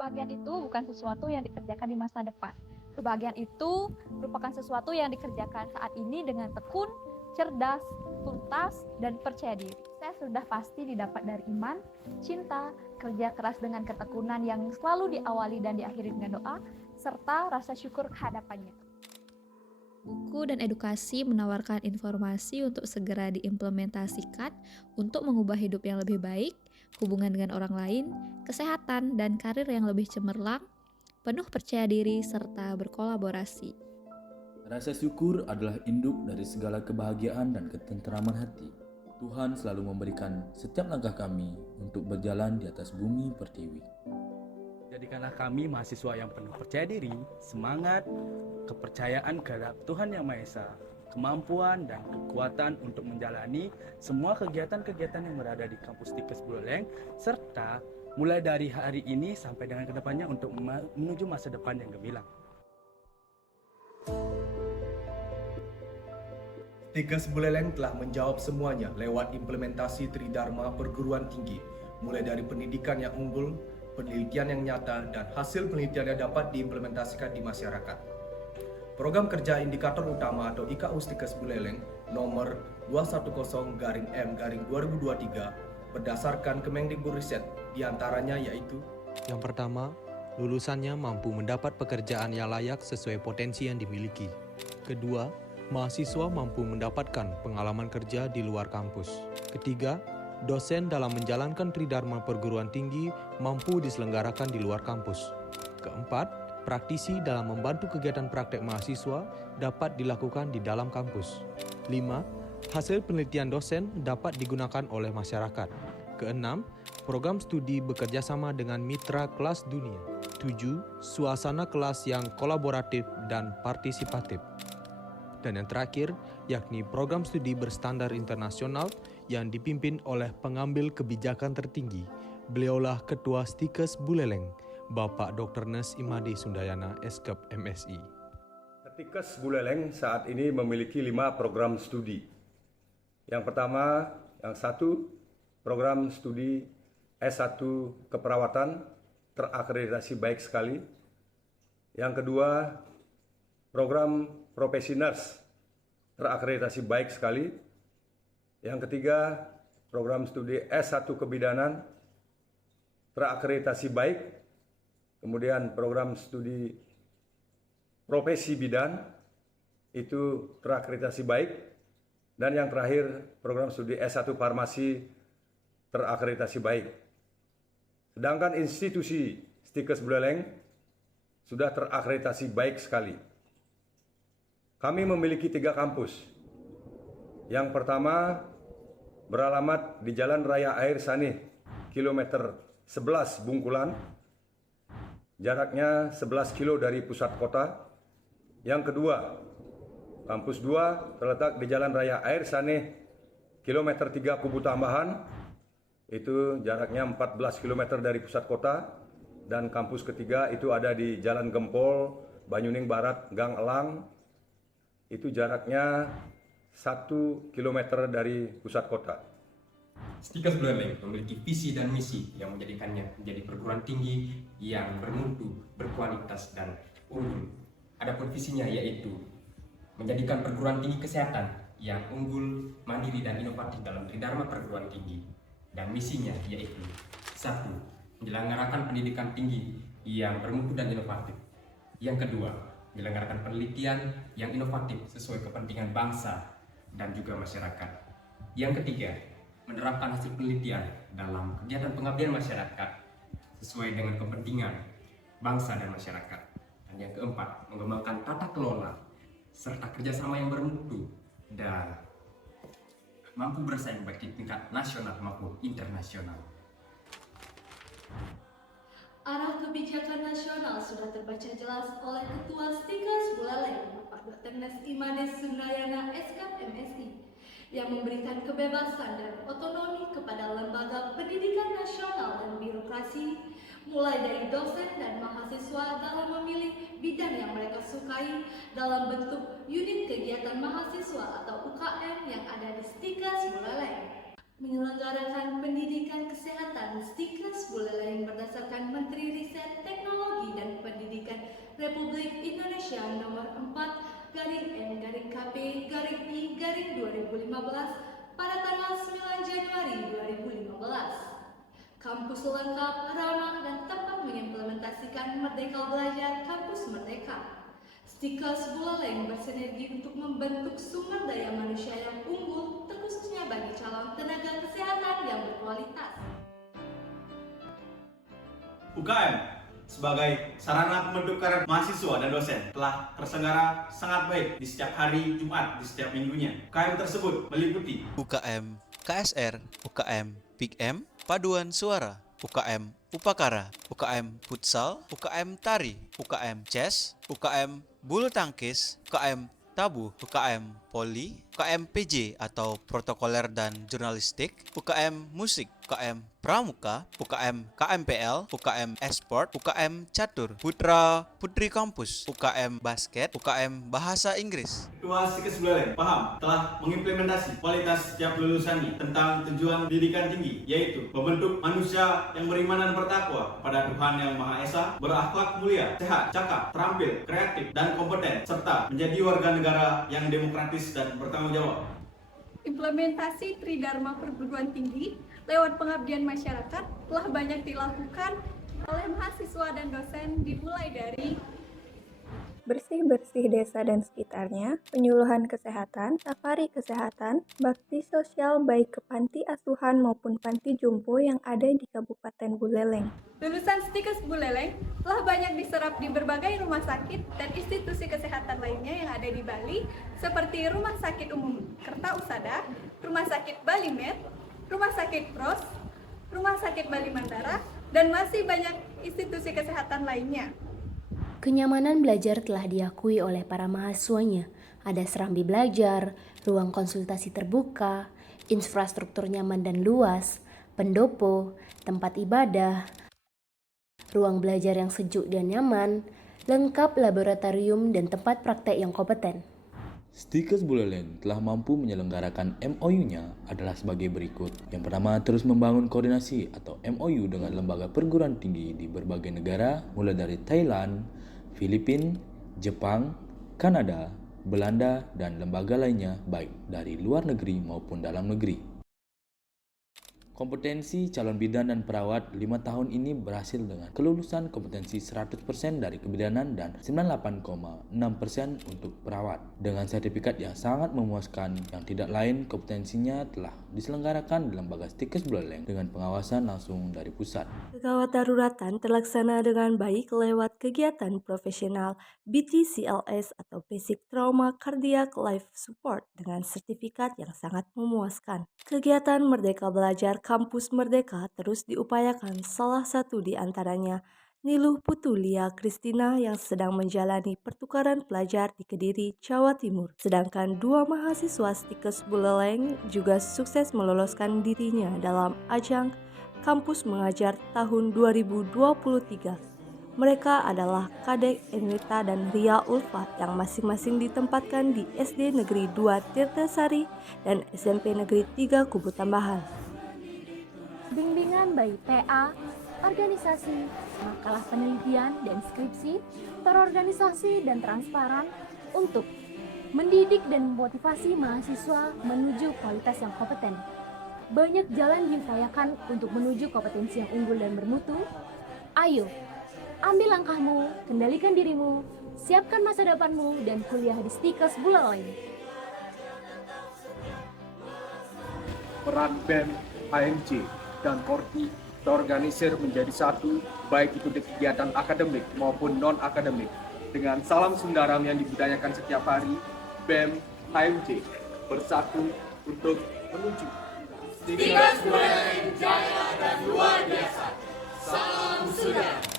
Kebahagiaan itu bukan sesuatu yang dikerjakan di masa depan. Kebahagiaan itu merupakan sesuatu yang dikerjakan saat ini dengan tekun, cerdas, tuntas, dan percaya diri. Saya sudah pasti didapat dari iman, cinta, kerja keras dengan ketekunan yang selalu diawali dan diakhiri dengan doa, serta rasa syukur kehadapannya. Buku dan edukasi menawarkan informasi untuk segera diimplementasikan untuk mengubah hidup yang lebih baik, hubungan dengan orang lain, kesehatan, dan karir yang lebih cemerlang, penuh percaya diri, serta berkolaborasi. Rasa syukur adalah induk dari segala kebahagiaan dan ketenteraman hati. Tuhan selalu memberikan setiap langkah kami untuk berjalan di atas bumi pertiwi. Jadikanlah kami mahasiswa yang penuh percaya diri, semangat, kepercayaan terhadap Tuhan Yang Maha Esa, kemampuan dan kekuatan untuk menjalani semua kegiatan-kegiatan yang berada di kampus Tikes Buleleng, serta mulai dari hari ini sampai dengan kedepannya untuk menuju masa depan yang gemilang. Tikes Buleleng telah menjawab semuanya lewat implementasi Tridharma perguruan tinggi, mulai dari pendidikan yang unggul, penelitian yang nyata, dan hasil penelitian yang dapat diimplementasikan di masyarakat. Program Kerja Indikator Utama atau IKU Tikes Buleleng nomor 210-M-2023 berdasarkan Kemendikbudristek diantaranya yaitu: Yang pertama, lulusannya mampu mendapat pekerjaan yang layak sesuai potensi yang dimiliki. Kedua, mahasiswa mampu mendapatkan pengalaman kerja di luar kampus. Ketiga, dosen dalam menjalankan Tridharma perguruan tinggi mampu diselenggarakan di luar kampus. Keempat, praktisi dalam membantu kegiatan praktek mahasiswa dapat dilakukan di dalam kampus. 5. Hasil penelitian dosen dapat digunakan oleh masyarakat. Keenam, program studi bekerja sama dengan mitra kelas dunia. 7. Suasana kelas yang kolaboratif dan partisipatif. Dan yang terakhir, yakni program studi berstandar internasional yang dipimpin oleh pengambil kebijakan tertinggi. Beliaulah Ketua Tikes Buleleng, Bapak Dr. Nes Imade Sundayana, Eskep MSI. Tikes Buleleng saat ini memiliki 5 program studi. Yang pertama, yang satu, program studi S1 Keperawatan terakreditasi baik sekali. Yang kedua, program Profesi Nurse terakreditasi baik sekali. Yang ketiga, program studi S1 Kebidanan terakreditasi baik. Kemudian program studi Profesi Bidan itu terakreditasi baik. Dan yang terakhir, program studi S1 Farmasi terakreditasi baik. Sedangkan institusi Tikes Buleleng sudah terakreditasi baik sekali. Kami memiliki 3 kampus. Yang pertama beralamat di Jalan Raya Air Sanih, kilometer 11 Bungkulan, jaraknya 11 kilo dari pusat kota. Yang kedua, kampus 2 terletak di Jalan Raya Air Sanih, kilometer 3 Kubu Tambahan, itu jaraknya 14 km dari pusat kota. Dan kampus ketiga itu ada di Jalan Gempol, Banyuning Barat, Gang Elang, itu jaraknya 1 km dari pusat kota. Tikes Buleleng memiliki visi dan misi yang menjadikannya menjadi perguruan tinggi yang bermutu, berkualitas, dan unggul. Adapun visinya yaitu menjadikan perguruan tinggi kesehatan yang unggul, mandiri, dan inovatif dalam Tridharma perguruan tinggi. Dan misinya yaitu: 1. Menyelenggarakan pendidikan tinggi yang bermutu dan inovatif. Yang kedua, menyelenggarakan penelitian yang inovatif sesuai kepentingan bangsa dan juga masyarakat. Yang ketiga, menerapkan hasil penelitian dalam kegiatan pengabdian masyarakat sesuai dengan kepentingan bangsa dan masyarakat. Dan yang keempat, mengembangkan tata kelola serta kerjasama yang bermutu dan mampu bersaing baik di tingkat nasional maupun internasional. Arah kebijakan nasional sudah terbaca jelas oleh Ketua Tikes Buleleng, Bapak Dr. Nes Imade Sundayana, Eskep MSI, yang memberikan kebebasan dan otonomi kepada lembaga pendidikan nasional dan birokrasi, mulai dari dosen dan mahasiswa dalam memilih bidang yang mereka sukai dalam bentuk unit kegiatan mahasiswa atau UKM yang ada di Tikes Buleleng. menyelenggarakan pendidikan kesehatan Stikes Buleleng berdasarkan Menteri Riset Teknologi dan Pendidikan Republik Indonesia nomor 4/KP/I/2015 pada tanggal 9 Januari 2015. Kampus lengkap, ramah, dan tepat mengimplementasikan Merdeka Belajar Kampus Merdeka. Stikes Buleleng bersinergi untuk membentuk sumber daya manusia yang unggul, terkhususnya bagi calon tenaga kesehatan yang berkualitas. UKM sebagai sarana pembentuk karakter mahasiswa dan dosen telah terselenggara sangat baik di setiap hari Jumat di setiap minggunya. UKM tersebut meliputi UKM KSR, UKM PIKM, Paduan Suara, UKM Upakara, UKM Futsal, UKM Tari, UKM Chess, UKM Bulu Tangkis, UKM Tabu, UKM Poli, UKM PJ atau Protokoler dan Jurnalistik, UKM Musik, UKM Pramuka, UKM KMPL, UKM Esport, UKM Catur, Putra Putri Kampus, UKM Basket, UKM Bahasa Inggris. Ketua Stikes Buleleng paham telah mengimplementasi kualitas setiap lulusannya tentang tujuan pendidikan tinggi, yaitu membentuk manusia yang beriman dan bertakwa kepada Tuhan Yang Maha Esa, berakhlak mulia, sehat, cakap, terampil, kreatif, dan kompeten, serta menjadi warga negara yang demokratis dan bertanggung jawab. Implementasi Tridharma perguruan tinggi lewat pengabdian masyarakat telah banyak dilakukan oleh mahasiswa dan dosen, dimulai dari bersih-bersih desa dan sekitarnya, penyuluhan kesehatan, safari kesehatan, bakti sosial baik ke panti asuhan maupun panti jompo yang ada di Kabupaten Buleleng. Lulusan Stikes Buleleng telah banyak diserap di berbagai rumah sakit dan institusi kesehatan lainnya yang ada di Bali, seperti Rumah Sakit Umum Kertausada, Rumah Sakit Bali Med, Rumah Sakit Pros, Rumah Sakit Bali Mandara, dan masih banyak institusi kesehatan lainnya. Kenyamanan belajar telah diakui oleh para mahasiswanya. Ada serambi belajar, ruang konsultasi terbuka, infrastruktur nyaman dan luas, pendopo, tempat ibadah, ruang belajar yang sejuk dan nyaman, lengkap laboratorium dan tempat praktek yang kompeten. Stikes Buleleng telah mampu menyelenggarakan MOU-nya adalah sebagai berikut. Yang pertama, terus membangun koordinasi atau MOU dengan lembaga perguruan tinggi di berbagai negara, mulai dari Thailand, Filipina, Jepang, Kanada, Belanda, dan lembaga lainnya baik dari luar negeri maupun dalam negeri. Kompetensi calon bidan dan perawat 5 tahun ini berhasil dengan kelulusan kompetensi 100% dari kebidanan dan 98,6% untuk perawat. Dengan sertifikat yang sangat memuaskan, yang tidak lain kompetensinya telah diselenggarakan di lembaga Stikes Buleleng dengan pengawasan langsung dari pusat. Kegawat daruratan terlaksana dengan baik lewat kegiatan profesional BTCLS atau Basic Trauma Cardiac Life Support dengan sertifikat yang sangat memuaskan. Kegiatan Merdeka Belajar Kampus Merdeka terus diupayakan, salah satu di antaranya Niluh Putulia Kristina yang sedang menjalani pertukaran pelajar di Kediri, Jawa Timur. Sedangkan 2 mahasiswa Stikes Buleleng juga sukses meloloskan dirinya dalam ajang Kampus Mengajar tahun 2023. Mereka adalah Kadek Enwita dan Ria Ulfa yang masing-masing ditempatkan di SD Negeri 2 Tirtasari dan SMP Negeri 3 Kubu Tambahan. Bimbingan bagi PA, organisasi, makalah penelitian dan skripsi, terorganisasi dan transparan untuk mendidik dan memotivasi mahasiswa menuju kualitas yang kompeten. Banyak jalan diupayakan untuk menuju kompetensi yang unggul dan bermutu. Ayo, ambil langkahmu, kendalikan dirimu, siapkan masa depanmu, dan kuliah di Stikes Buleleng. Peran BEM, AMC, dan Korti terorganisir menjadi satu, baik itu di kegiatan akademik maupun non-akademik. Dengan salam Sundaram yang dibudayakan setiap hari, BEM, AMC bersatu untuk menuju Stikes Buleleng jaya dan luar biasa. Salam Sunda.